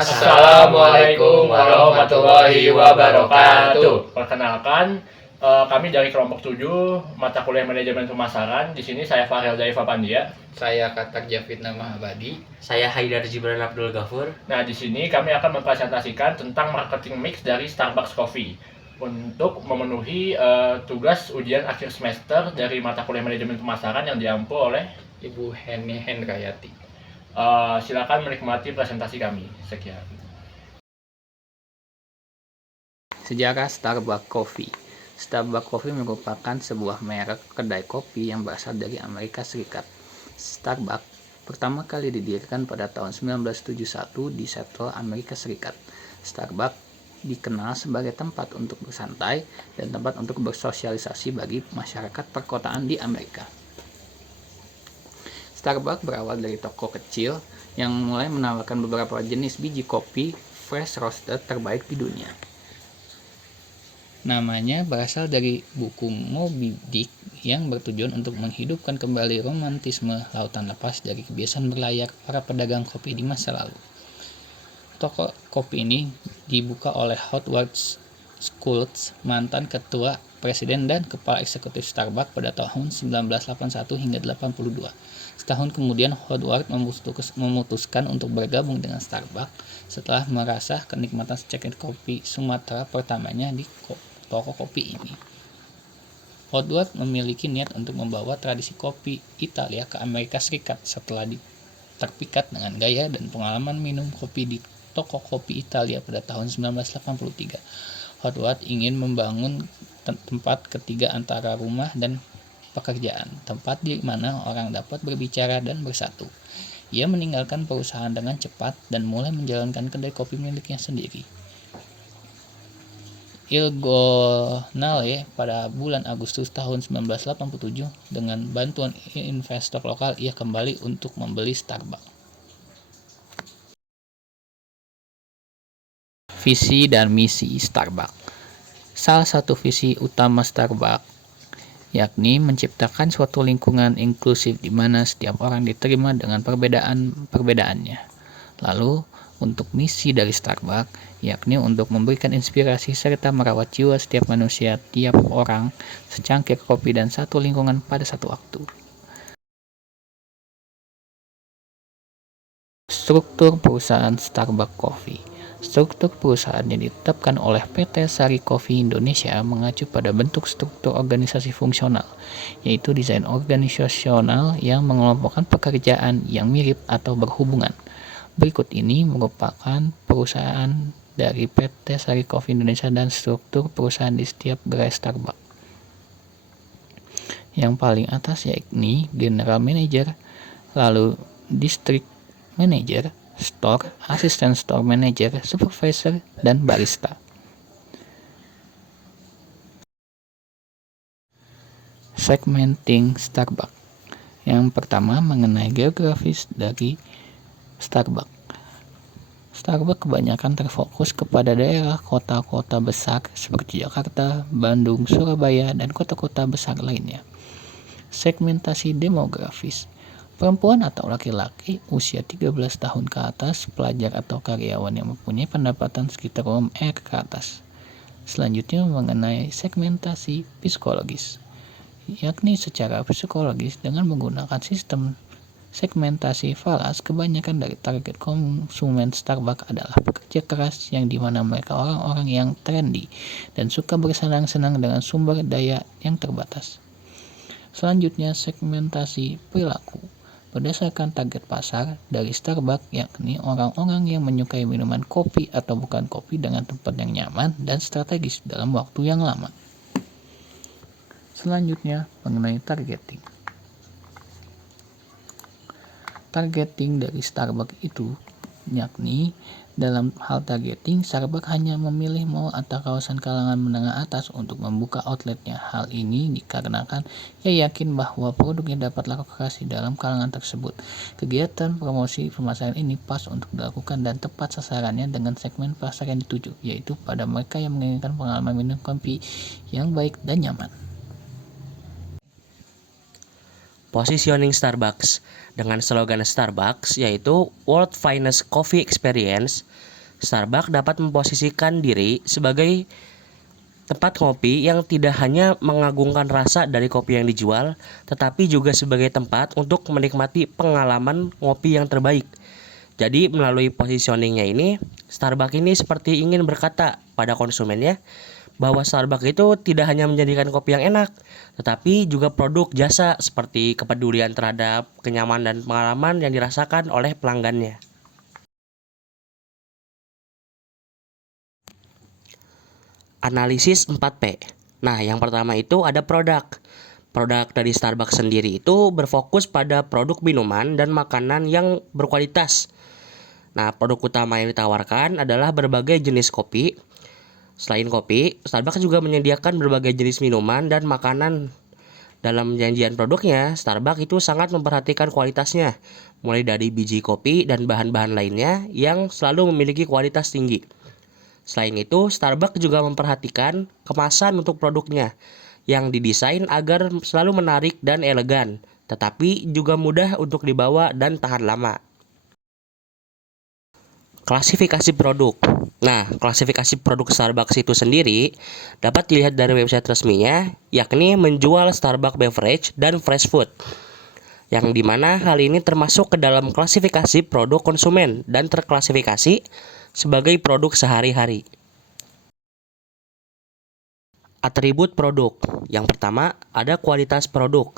Assalamualaikum warahmatullahi wabarakatuh. Perkenalkan, kami dari kelompok 7 mata kuliah manajemen pemasaran. Di sini saya Farel Daifa Pandia. Saya Katak Javid Nama Abadi. Saya Haidar Jibran Abdul Ghafur. Nah, di sini kami akan mempresentasikan tentang marketing mix dari Starbucks Coffee untuk memenuhi tugas ujian akhir semester dari mata kuliah manajemen pemasaran yang diampu oleh Ibu Heni Hendrayati. Silakan menikmati presentasi kami. Sekian. Sejarah Starbucks Coffee. Starbucks Coffee merupakan sebuah merek kedai kopi yang berasal dari Amerika Serikat. Starbucks pertama kali didirikan pada tahun 1971 di Seattle, Amerika Serikat. Starbucks dikenal sebagai tempat untuk bersantai dan tempat untuk bersosialisasi bagi masyarakat perkotaan di Amerika. Starbucks berawal dari toko kecil yang mulai menawarkan beberapa jenis biji kopi fresh roasted terbaik di dunia. Namanya berasal dari buku Moby Dick yang bertujuan untuk menghidupkan kembali romantisme lautan lepas dari kebiasaan berlayar para pedagang kopi di masa lalu. Toko kopi ini dibuka oleh Howard Schultz, mantan ketua presiden dan kepala eksekutif Starbucks pada tahun 1981 hingga 82. Setahun kemudian Howard memutuskan untuk bergabung dengan Starbucks setelah merasa kenikmatan secangkir kopi Sumatera pertamanya di toko kopi ini. Howard memiliki niat untuk membawa tradisi kopi Italia ke Amerika Serikat setelah terpikat dengan gaya dan pengalaman minum kopi di toko kopi Italia pada tahun 1983. Howard ingin membangun tempat ketiga antara rumah dan pekerjaan, tempat di mana orang dapat berbicara dan bersatu. Ia meninggalkan perusahaan dengan cepat dan mulai menjalankan kedai kopi miliknya sendiri, Il Giornale, pada bulan Agustus tahun 1987. Dengan bantuan investor lokal, ia kembali untuk membeli Starbucks. Visi dan misi Starbucks. Salah satu visi utama Starbucks yakni menciptakan suatu lingkungan inklusif di mana setiap orang diterima dengan perbedaannya. Lalu, untuk misi dari Starbucks yakni untuk memberikan inspirasi serta merawat jiwa setiap manusia, tiap orang, secangkir kopi dan satu lingkungan pada satu waktu. Struktur perusahaan Starbucks Coffee. Struktur perusahaan yang ditetapkan oleh PT Sari Coffee Indonesia mengacu pada bentuk struktur organisasi fungsional, yaitu desain organisasional yang mengelompokkan pekerjaan yang mirip atau berhubungan. Berikut ini merupakan perusahaan dari PT Sari Coffee Indonesia dan struktur perusahaan di setiap gerai Starbucks. Yang paling atas yakni General Manager, lalu District Manager, Store, Asisten Store Manager, Supervisor, dan Barista. Segmenting Starbucks. Yang pertama mengenai geografis dari Starbucks. Starbucks kebanyakan terfokus kepada daerah kota-kota besar seperti Jakarta, Bandung, Surabaya, dan kota-kota besar lainnya. Segmentasi demografis. Perempuan atau laki-laki usia 13 tahun ke atas, pelajar atau karyawan yang mempunyai pendapatan sekitar UMR ke atas. Selanjutnya mengenai segmentasi psikologis, yakni secara psikologis dengan menggunakan sistem segmentasi falas. Kebanyakan dari target konsumen Starbucks adalah pekerja keras yang dimana mereka orang-orang yang trendy dan suka bersenang-senang dengan sumber daya yang terbatas. Selanjutnya segmentasi perilaku berdasarkan target pasar dari Starbucks, yakni orang-orang yang menyukai minuman kopi atau bukan kopi dengan tempat yang nyaman dan strategis dalam waktu yang lama. Selanjutnya mengenai targeting. Targeting dari Starbucks itu yakni dalam hal targeting, Starbucks hanya memilih mall atau kawasan kalangan menengah atas untuk membuka outletnya. Hal ini dikarenakan ia yakin bahwa produknya dapat laku keras di dalam kalangan tersebut. Kegiatan promosi pemasaran ini pas untuk dilakukan dan tepat sasarannya dengan segmen pasar yang dituju, yaitu pada mereka yang menginginkan pengalaman minum kopi yang baik dan nyaman. Positioning Starbucks dengan slogan Starbucks yaitu World Finest Coffee Experience. Starbucks dapat memposisikan diri sebagai tempat kopi yang tidak hanya mengagungkan rasa dari kopi yang dijual, tetapi juga sebagai tempat untuk menikmati pengalaman ngopi yang terbaik. Jadi melalui positioningnya ini, Starbucks ini seperti ingin berkata pada konsumennya bahwa Starbucks itu tidak hanya menjadikan kopi yang enak, tetapi juga produk jasa seperti kepedulian terhadap kenyamanan dan pengalaman yang dirasakan oleh pelanggannya. Analisis 4P. Nah, yang pertama itu ada produk. Produk dari Starbucks sendiri itu berfokus pada produk minuman dan makanan yang berkualitas. Nah, produk utama yang ditawarkan adalah berbagai jenis kopi. Selain kopi, Starbucks juga menyediakan berbagai jenis minuman dan makanan. Dalam janjian produknya, Starbucks itu sangat memperhatikan kualitasnya, mulai dari biji kopi dan bahan-bahan lainnya yang selalu memiliki kualitas tinggi. Selain itu, Starbucks juga memperhatikan kemasan untuk produknya yang didesain agar selalu menarik dan elegan, tetapi juga mudah untuk dibawa dan tahan lama. Klasifikasi produk. Nah, klasifikasi produk Starbucks itu sendiri dapat dilihat dari website resminya, yakni menjual Starbucks beverage dan fresh food. Yang dimana hal ini termasuk ke dalam klasifikasi produk konsumen dan terklasifikasi sebagai produk sehari-hari. Atribut produk. Yang pertama, ada kualitas produk.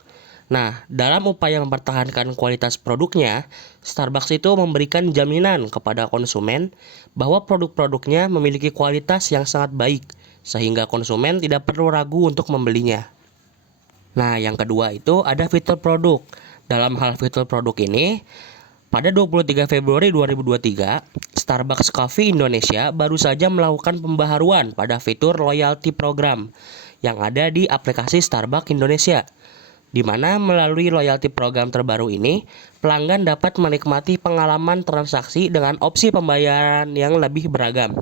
Nah, dalam upaya mempertahankan kualitas produknya, Starbucks itu memberikan jaminan kepada konsumen bahwa produk-produknya memiliki kualitas yang sangat baik, sehingga konsumen tidak perlu ragu untuk membelinya. Nah, yang kedua itu ada fitur produk. Dalam hal fitur produk ini, pada 23 Februari 2023, Starbucks Coffee Indonesia baru saja melakukan pembaharuan pada fitur loyalty program yang ada di aplikasi Starbucks Indonesia, di mana melalui loyalty program terbaru ini, pelanggan dapat menikmati pengalaman transaksi dengan opsi pembayaran yang lebih beragam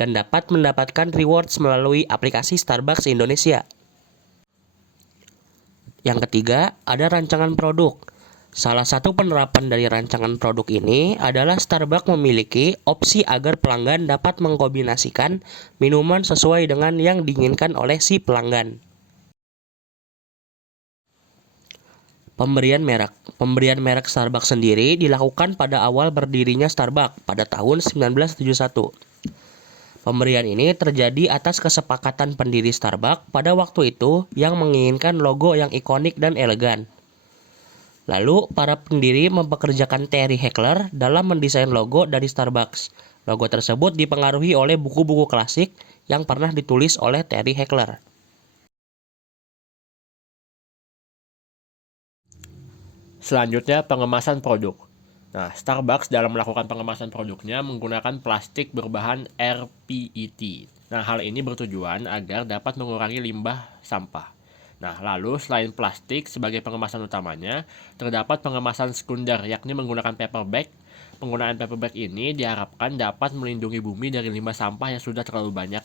dan dapat mendapatkan rewards melalui aplikasi Starbucks Indonesia. Yang ketiga, ada rancangan produk. Salah satu penerapan dari rancangan produk ini adalah Starbucks memiliki opsi agar pelanggan dapat mengkombinasikan minuman sesuai dengan yang diinginkan oleh si pelanggan. Pemberian merek. Pemberian merek Starbucks sendiri dilakukan pada awal berdirinya Starbucks pada tahun 1971. Pemberian ini terjadi atas kesepakatan pendiri Starbucks pada waktu itu yang menginginkan logo yang ikonik dan elegan. Lalu, para pendiri mempekerjakan Terry Heckler dalam mendesain logo dari Starbucks. Logo tersebut dipengaruhi oleh buku-buku klasik yang pernah ditulis oleh Terry Heckler. Selanjutnya, pengemasan produk. Nah, Starbucks dalam melakukan pengemasan produknya menggunakan plastik berbahan rPET. Nah, hal ini bertujuan agar dapat mengurangi limbah sampah. Nah, lalu selain plastik sebagai pengemasan utamanya, terdapat pengemasan sekunder, yakni menggunakan paper bag. Penggunaan paper bag ini diharapkan dapat melindungi bumi dari limbah sampah yang sudah terlalu banyak.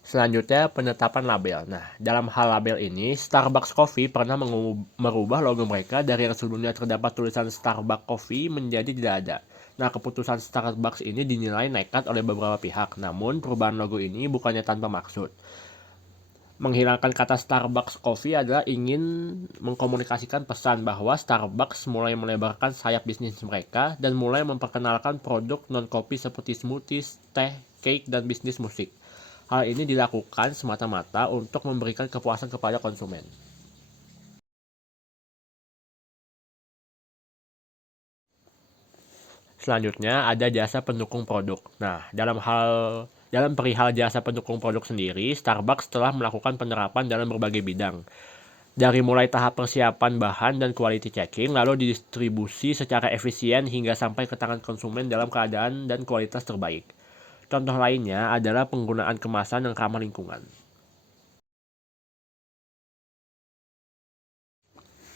Selanjutnya, penetapan label. Nah, dalam hal label ini, Starbucks Coffee pernah merubah logo mereka dari yang sebelumnya terdapat tulisan Starbucks Coffee menjadi tidak ada. Nah, keputusan Starbucks ini dinilai nekat oleh beberapa pihak, namun perubahan logo ini bukannya tanpa maksud. Menghilangkan kata Starbucks Coffee adalah ingin mengkomunikasikan pesan bahwa Starbucks mulai melebarkan sayap bisnis mereka dan mulai memperkenalkan produk non-kopi seperti smoothies, teh, cake, dan bisnis musik. Hal ini dilakukan semata-mata untuk memberikan kepuasan kepada konsumen. Selanjutnya ada jasa pendukung produk. Nah, dalam perihal jasa pendukung produk sendiri, Starbucks telah melakukan penerapan dalam berbagai bidang. Dari mulai tahap persiapan bahan dan quality checking, lalu didistribusi secara efisien hingga sampai ke tangan konsumen dalam keadaan dan kualitas terbaik. Contoh lainnya adalah penggunaan kemasan yang ramah lingkungan.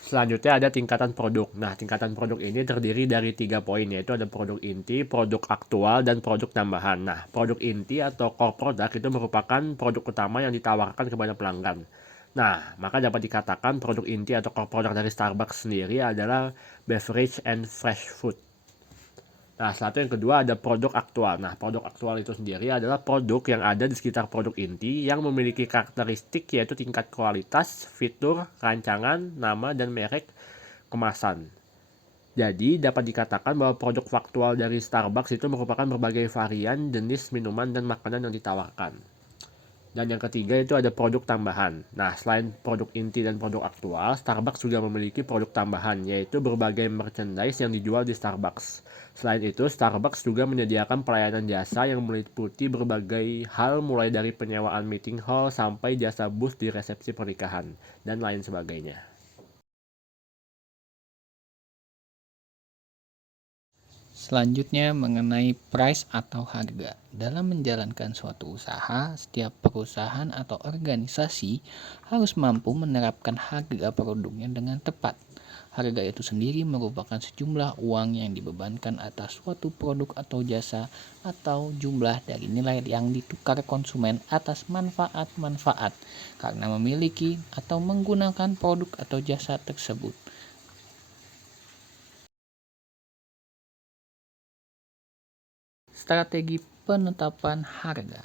Selanjutnya ada tingkatan produk. Nah, tingkatan produk ini terdiri dari 3 poin, yaitu ada produk inti, produk aktual, dan produk tambahan. Nah, produk inti atau core product itu merupakan produk utama yang ditawarkan kepada pelanggan. Nah, maka dapat dikatakan produk inti atau core product dari Starbucks sendiri adalah beverage and fresh food. Nah, setelah itu yang kedua ada produk aktual. Nah, produk aktual itu sendiri adalah produk yang ada di sekitar produk inti yang memiliki karakteristik yaitu tingkat kualitas, fitur, rancangan, nama, dan merek kemasan. Jadi, dapat dikatakan bahwa produk faktual dari Starbucks itu merupakan berbagai varian jenis minuman dan makanan yang ditawarkan. Dan yang ketiga itu ada produk tambahan. Nah, selain produk inti dan produk aktual, Starbucks juga memiliki produk tambahan, yaitu berbagai merchandise yang dijual di Starbucks. Selain itu, Starbucks juga menyediakan pelayanan jasa yang meliputi berbagai hal mulai dari penyewaan meeting hall sampai jasa bus di resepsi pernikahan, dan lain sebagainya. Selanjutnya mengenai price atau harga. Dalam menjalankan suatu usaha, setiap perusahaan atau organisasi harus mampu menerapkan harga produknya dengan tepat. Harga itu sendiri merupakan sejumlah uang yang dibebankan atas suatu produk atau jasa atau jumlah dari nilai yang ditukar konsumen atas manfaat-manfaat karena memiliki atau menggunakan produk atau jasa tersebut. Strategi penetapan harga.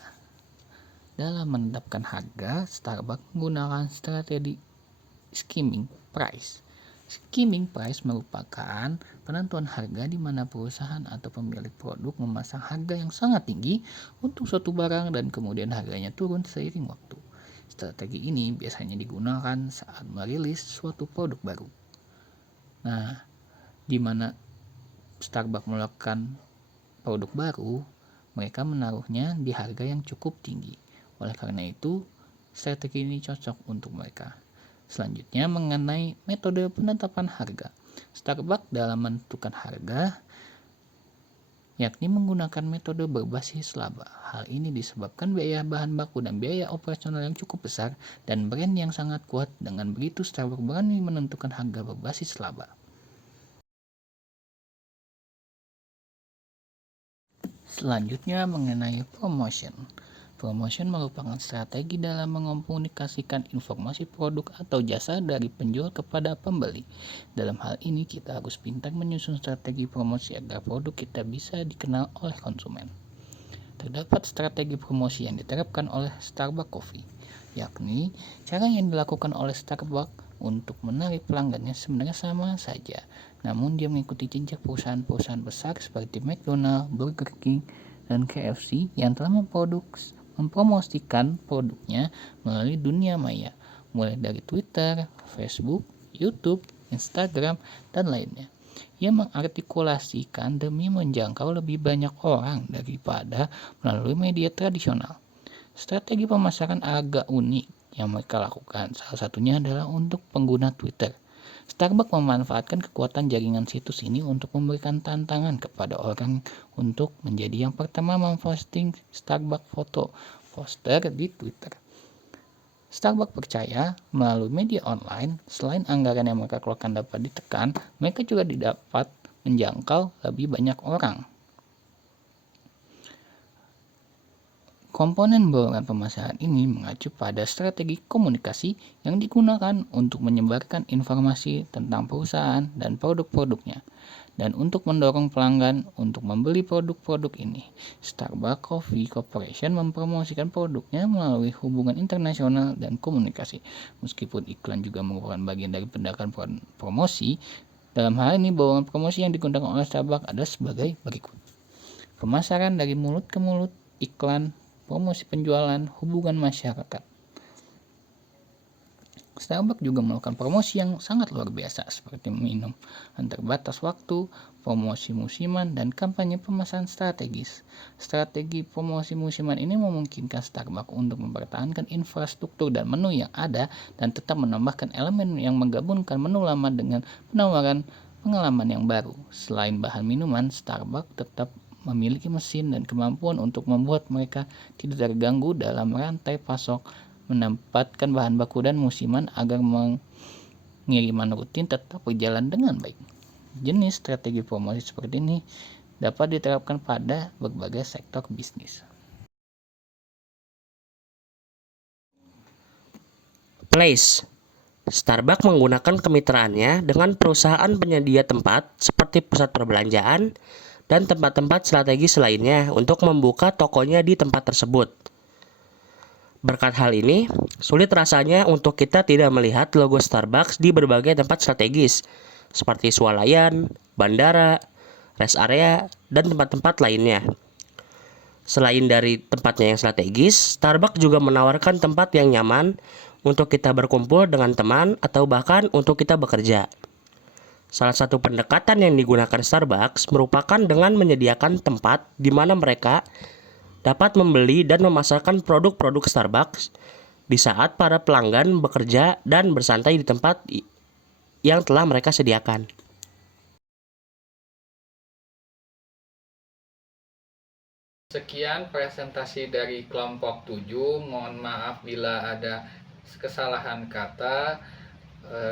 Dalam menetapkan harga, Starbucks menggunakan strategi skimming price. Skimming price merupakan penentuan harga di mana perusahaan atau pemilik produk memasang harga yang sangat tinggi untuk suatu barang dan kemudian harganya turun seiring waktu. Strategi ini biasanya digunakan saat merilis suatu produk baru. Nah, di mana Starbucks melakukan produk baru, mereka menaruhnya di harga yang cukup tinggi. Oleh karena itu, strategi ini cocok untuk mereka. Selanjutnya mengenai metode penetapan harga. Starbucks dalam menentukan harga yakni menggunakan metode berbasis laba. Hal ini disebabkan biaya bahan baku dan biaya operasional yang cukup besar dan brand yang sangat kuat. Dengan begitu, Starbucks berani menentukan harga berbasis laba. Selanjutnya mengenai promotion. Promotion merupakan strategi dalam mengkomunikasikan informasi produk atau jasa dari penjual kepada pembeli. Dalam hal ini kita harus pintar menyusun strategi promosi agar produk kita bisa dikenal oleh konsumen. Terdapat strategi promosi yang diterapkan oleh Starbucks Coffee, yakni cara yang dilakukan oleh Starbucks untuk menarik pelanggannya sebenarnya sama saja, namun dia mengikuti jejak perusahaan-perusahaan besar seperti McDonald's, Burger King, dan KFC yang telah mempromosikan produknya melalui dunia maya, mulai dari Twitter, Facebook, YouTube, Instagram, dan lainnya. Ia mengartikulasikan demi menjangkau lebih banyak orang daripada melalui media tradisional. Strategi pemasaran agak unik yang mereka lakukan. Salah satunya adalah untuk pengguna Twitter. Starbucks memanfaatkan kekuatan jaringan situs ini untuk memberikan tantangan kepada orang untuk menjadi yang pertama memposting Starbucks foto poster di Twitter. Starbucks percaya melalui media online, selain anggaran yang mereka keluarkan dapat ditekan, mereka juga dapat menjangkau lebih banyak orang. Komponen bauran pemasaran ini mengacu pada strategi komunikasi yang digunakan untuk menyebarkan informasi tentang perusahaan dan produk-produknya, dan untuk mendorong pelanggan untuk membeli produk-produk ini. Starbucks Coffee Corporation mempromosikan produknya melalui hubungan internasional dan komunikasi. Meskipun iklan juga merupakan bagian dari pendekatan promosi, dalam hal ini bauran promosi yang digunakan oleh Starbucks adalah sebagai berikut. Pemasaran dari mulut ke mulut, iklan, promosi penjualan, hubungan masyarakat. Starbucks juga melakukan promosi yang sangat luar biasa seperti minum antar batas waktu, promosi musiman, dan kampanye pemasaran strategis. Strategi promosi musiman ini memungkinkan Starbucks untuk mempertahankan infrastruktur dan menu yang ada dan tetap menambahkan elemen yang menggabungkan menu lama dengan penawaran pengalaman yang baru. Selain bahan minuman, Starbucks tetap memiliki mesin dan kemampuan untuk membuat mereka tidak terganggu dalam rantai pasok, menempatkan bahan baku dan musiman agar pengiriman rutin tetap berjalan dengan baik. Jenis strategi promosi seperti ini dapat diterapkan pada berbagai sektor bisnis. Place. Starbucks menggunakan kemitraannya dengan perusahaan penyedia tempat seperti pusat perbelanjaan dan tempat-tempat strategis lainnya untuk membuka tokonya di tempat tersebut. Berkat hal ini, sulit rasanya untuk kita tidak melihat logo Starbucks di berbagai tempat strategis seperti swalayan, bandara, rest area, dan tempat-tempat lainnya. Selain dari tempatnya yang strategis, Starbucks juga menawarkan tempat yang nyaman untuk kita berkumpul dengan teman atau bahkan untuk kita bekerja. Salah satu pendekatan yang digunakan Starbucks merupakan dengan menyediakan tempat di mana mereka dapat membeli dan memasarkan produk-produk Starbucks di saat para pelanggan bekerja dan bersantai di tempat yang telah mereka sediakan. Sekian presentasi dari kelompok 7. Mohon maaf bila ada kesalahan kata.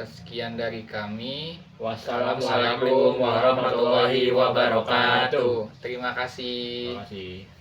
Sekian dari kami. Wassalamualaikum warahmatullahi wabarakatuh. Terima kasih. Terima kasih.